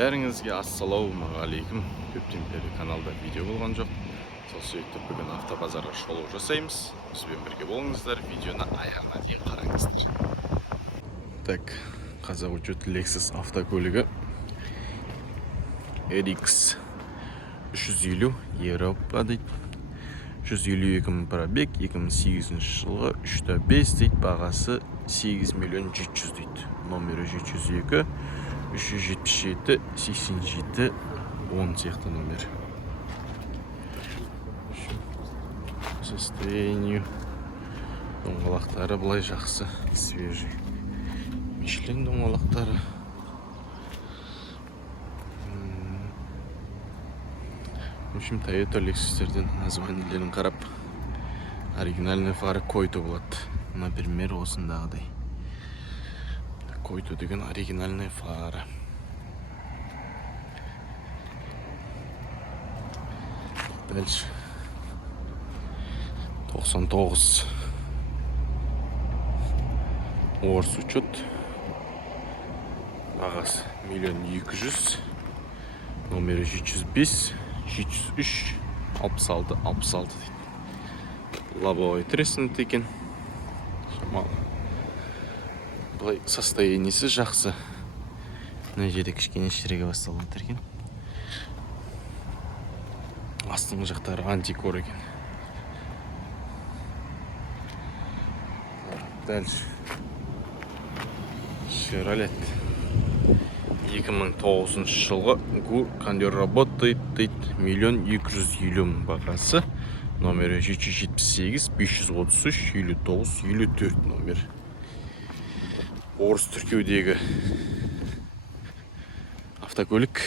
Бәріңізге ассалаумағалейкум. Көптен бері каналда видео болған жоқ. Сол себепті бүгін автобазарға шолу жасаймыз. Бізбен бірге болыңыздар, видеоны аяғына дейін қараңыздар. Так, қазақ учет Lexus автокөлігі RX 350 Европа дейді. 152 мың пробег, 2008 жылғы 3.5 дейді, бағасы 8 миллион 700 дейді. Номері 702 377 87 10 сияқты номер. Состоянию доңғалақтары былай жақсы, свежий. Мишлен доңғалақтары. В общем, Toyota Lexus'терден названиелерін қарап, оригинальный фары Който болады. Например, осындағыдай. Който деген оригинальный фара. Дальше. 99. Орыс учет. Бағасы 1 200 000. Номері 705 703 66 66 дейді. Лобовой треснут екен. Шамалы. Бұлай состояниесі жақсы. Мына жерде кішкене шіреге басталып отыр екен. Астыңғы жақтары антикор екен. Дальше. Chevrolet 2009 жылғы ГУ кондер работает дейді. 1 250 000 бағасы. Номері 778 533 59 54 номер. Орыс тіркеудегі автокөлік.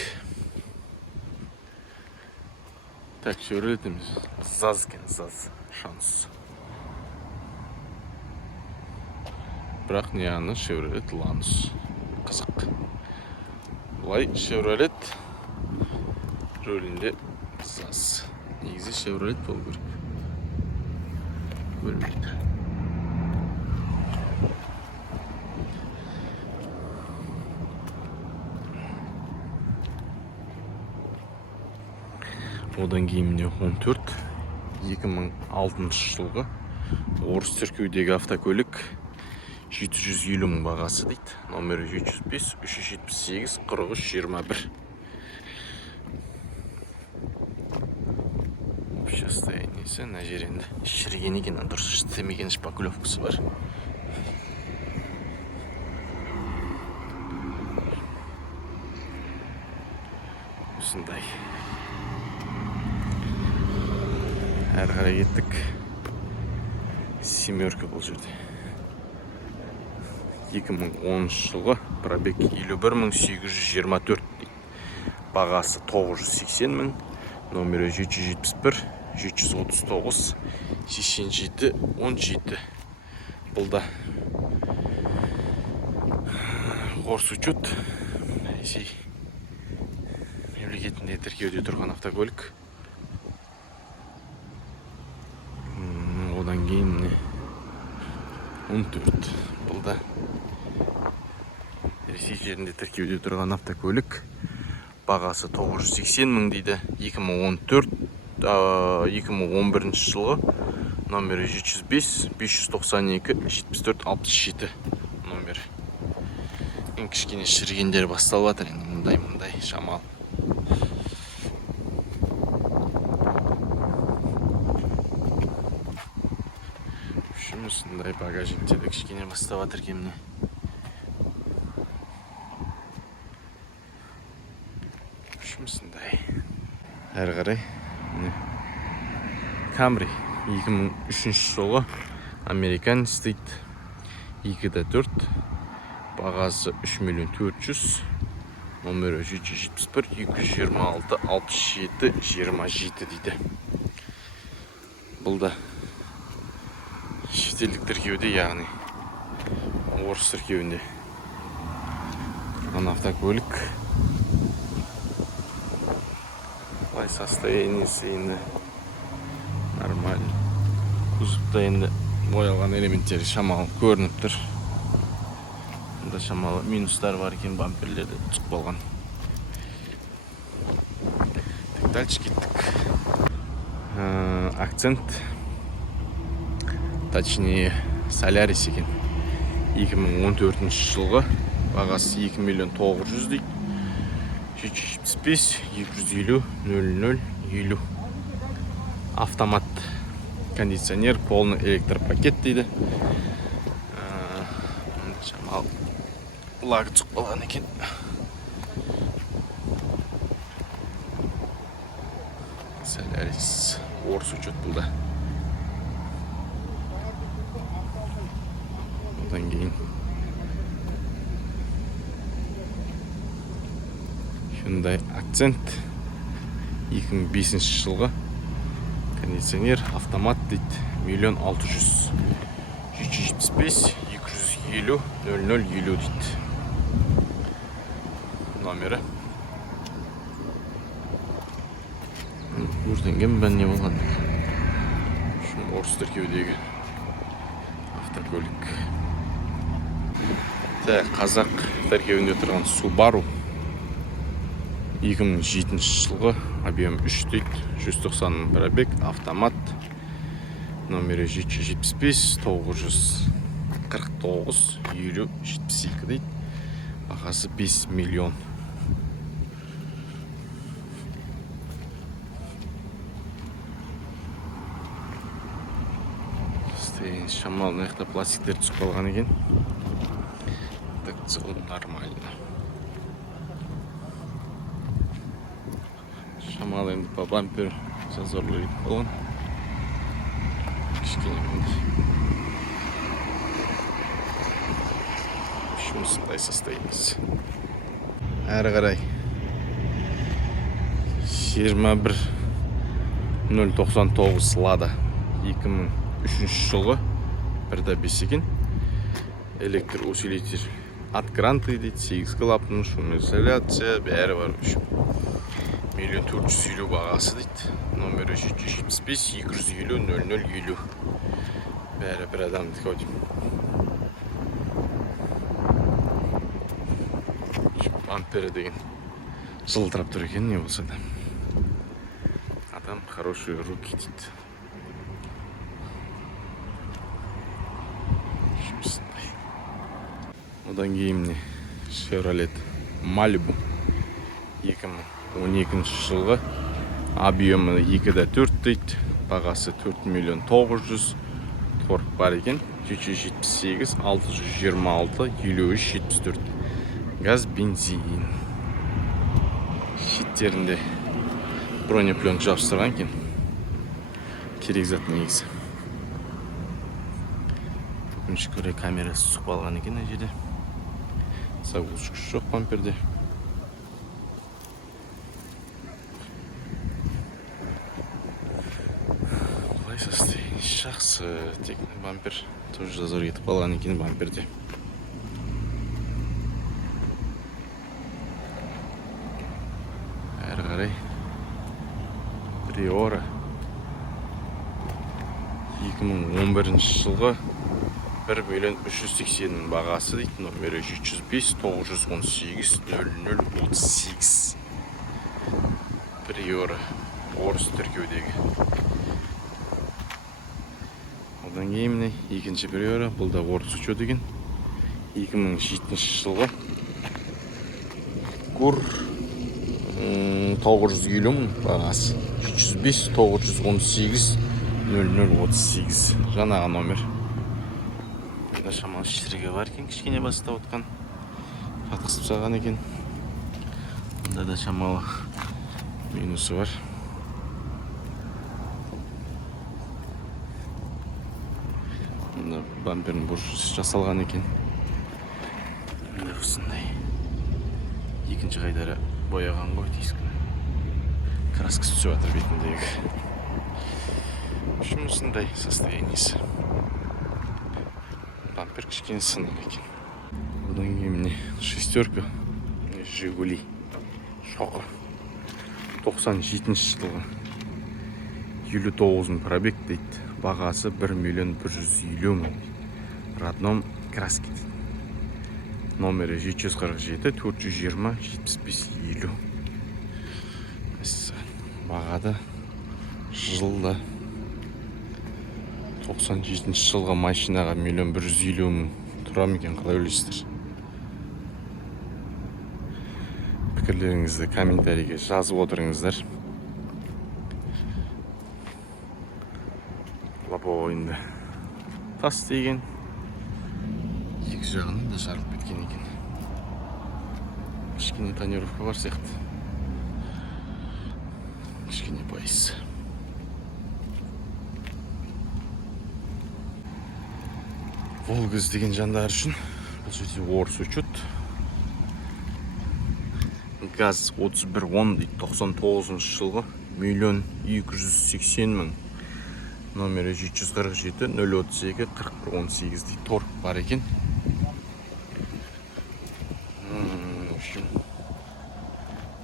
Так, Chevrolet емес. ЗАЗ екен, ЗАЗ. Шанс. Бірақ не аны Chevrolet Lanos. Қызық. Бұлай Chevrolet рөлінде ЗАЗ. Негізі Chevrolet болу керек. Бөлмейді. Одан кейін міне 14 2006 жылғы орыс тіркеудегі автокөлік 750 000 бағасы дейді. Номері 705 378 43 21. Состояниесі мына жер енді шіріген екен, дұрыс істемеген шпаклевкасы бар. Осындай. Әрі қарай кеттік. Семерка бұл жерде. 2010 жылғы пробег 51 824 дейді. Бағасы 980 000. Номері 771 739 87 17. Бұлда орыс учет Ресей мемлекетінде тіркеуде тұрған автокөлік. Одан кейін 14. Бұлда Ресей жерінде тіркеуде тұрған автокөлік. Бағасы 980 000 дейді. 2011 жылғы. Номері 705 592 74 67 номер. Ең кішкене шіргендер басталып жатыр. Мұндай шамал. Осындай багажниктерді кішкене бастап жатыр екен. Осындай. Әрі қарай Camry 2003 жылғы американец дейді. 2.4. Бағасы 3 400 000. Номері 771 226 67 27 дейді. Бұл да шетелдік тіркеуде, яғни орыс тіркеуінде тұрған автокөлік. Бұлай состояниесі енді нормально. Кузовта енді боялған элементтері шамалы көрініп тұр. Бұнда шамалы минустар бар екен, бамперлерді түсіп қалған. дальше кеттік. Акцент, точнее Солярис екен. 2014 жылғы бағасы 2 миллион 900 дейді. 775 250 00 50. Автомат кондиционер, полный электропакет дейді. Шамал лагы түсіп қалған екен. Солярис орыс учет бұлда. Одан кейін Hyundai Accent 2005 жылғы кондиционер, автомат дейді. 1 600 775 250 00 50 дейді. Номері. Өртенген бән не болған? Орыс тіркеудегі автокөлік. Қазақ тіркеуінде тұрған Subaru 2007 жылғы, объем 3 дейді. 190 пробег, автомат. Номері 775 949 50 72 дейді. Бағасы 5 миллион. Шамал мына пластиктер түсіп қалған екен. Так, целом нормально. Шамал енді по бампер зазорлы етіп қалған. Кішкене мындай. Жұмысындай состоимыз. Әрі қарай 21099 Lada 2003 жылғы 1.5 екен. Электр усилитель от гранты дейді. 8 клапан, шумоизоляция, бәрі бар. 1 450 бағасы дейді. Номері 775 250 00 50. Бәрі бір адамдікі өтім. Бампері деген жылтырап тұр екен, не болса да. Адам хорошие руки дейді. Одан кейін Chevrolet Malibu 2012 жылғы, объемы 2.4 дейді. Бағасы 4 миллион 900. Торг бар екен. 778 626 53 74. Газ, бензин. Шиттерінде бронепленка жабыстырған екен. Керек зат негізі. Өкінішке орай камерасы түсіп қалған екен ана жерде. Заглушка жоқ бамперде. Былай состояние жақсы. Тек бампер тоже зазор етіп қалған екен бамперде. Әрі қарай Priora 2011 жылғы 1 миллион 380 бағасы дейді. Номері 705 918 00 38. Priora орыс тіркеудегі. Одан кейін екінші Priora, бұл да орыс учет екен. 2007 жылғы Кур 950 бағасы. 705 918 00 38. Жаңағы номер. Шамал шетірге бар екен, кішкене бастап отқан. Қатқысып саған екен. Мұнда да шамалы минусы бар. Мұнда бампердің бұрышы жасалған екен. Мұнда осындай. Екінші қайдары бояған ғой дейскі. Краскасы түсіп жатыр бетіндегі. Жұмысындай состояниесі. Бампер кішкене сынық екен. Одан кейін шестерка Жигули шоқы 97 жылғы 59 пробег дейді. Бағасы 1 миллион 150 мың. Родном краске дейді. Номері 747 420 75 50. да жылда 97 жылға машинаға 1.150 000 тұра ма екен, қалай ойлайсыздар? Пікірлеріңізді комментарийге жазып отырыңыздар. Лобовойында тас деген, екі жағынан да жарылып кеткен екен. Кішкене тонировка бар сияқты. Кішкене пайыз. Волга іздеген жандар үшін бұл жерде орыс учет. Газ 3110 дейді, 99 жылғы 1.280 000. Номері 747 032 41 18 дейді, торг бар екен. В общем,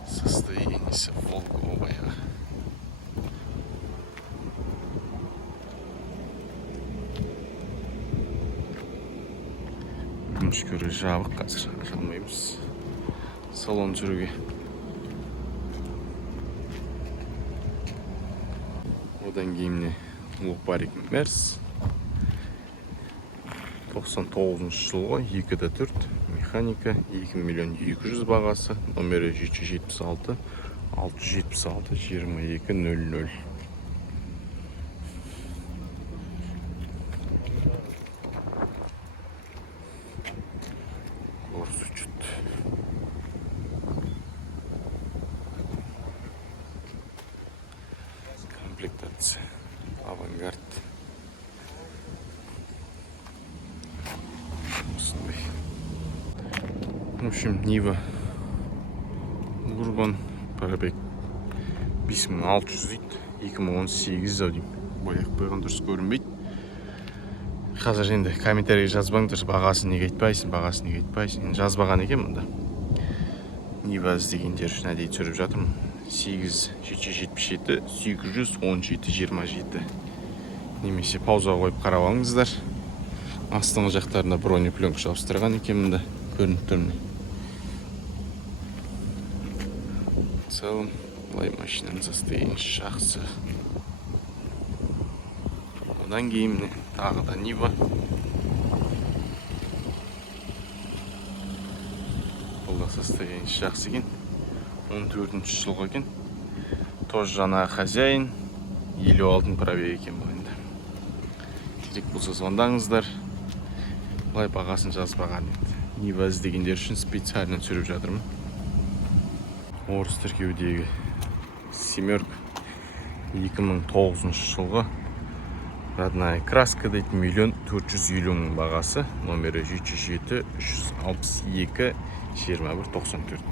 состояниесі Волга баяғы. Мүшкері жабық, қазір жалмаймыз. Салон жүруге. Одан кейімне Лупарик Мерс 99 жылғы 2.4 механика, 2.200.000 бағасы, номері 776 676 2200. Орыс учет. Комплектация Авангард. В общем, Нива Урбан пробег 5600 дейді, 2018 ау деймін. Бояқ қойған дұрыс көрінбейді. Қазір енді комментарийге жазбаңдар, бағасын неге айтпайсың, жазбаған екен мұнда. Нива іздегендер үшін әдейі түсіріп жатырмын. 8777 817 27. Немесе паузаға қойып қарап алыңыздар. Астыңғы жақтарында бронепленка жабыстырған екен мұнда, көрініп тұрмын. В целом, бұлай машинаның состояниесі жақсы. Одан кейін тағы да Нива. Бұл да состояниесі жақсы екен. 14-ші жылғы екен. Тоже жаңағы хозяин. 56 пробег екен бұл енді. Керек болса звондаңыздар. Бұлай бағасын жазбаған енді. Нива іздегендер үшін специально түсіріп жатырмын. Орыс тіркеудегі семерка 2009 жылғы. Родная краска дейді, 1.450.000 бағасы, номері 707 362 2194.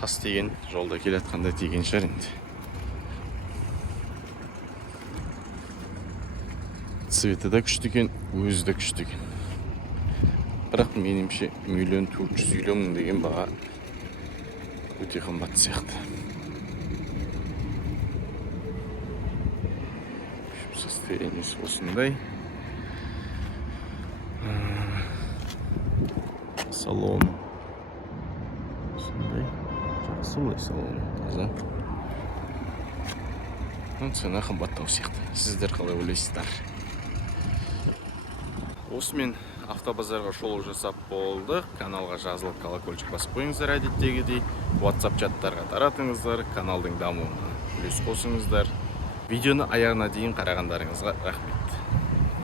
Тас деген жолда келатқанда деген шығар енді. Цветі да күшті екен, өзі да күшті екен. Бірақ менімше 1.450.000 деген баға өте қымбат сияқты. Состояниесі осындай. Салон осындай. Жақсы бұлай салон. Таза. Цена қымбаттау сияқты. Сіздер қалай ойлайсыздар? Осымен автобазарға шолу жасап болды. Каналға жазылып колокольчик басып қойыңыздар әдеттегідей. WhatsApp чаттарға таратыңыздар. Каналдың дамуына үлес қосыңыздар. Видеоны аяғына дейін қарағандарыңызға рахмет.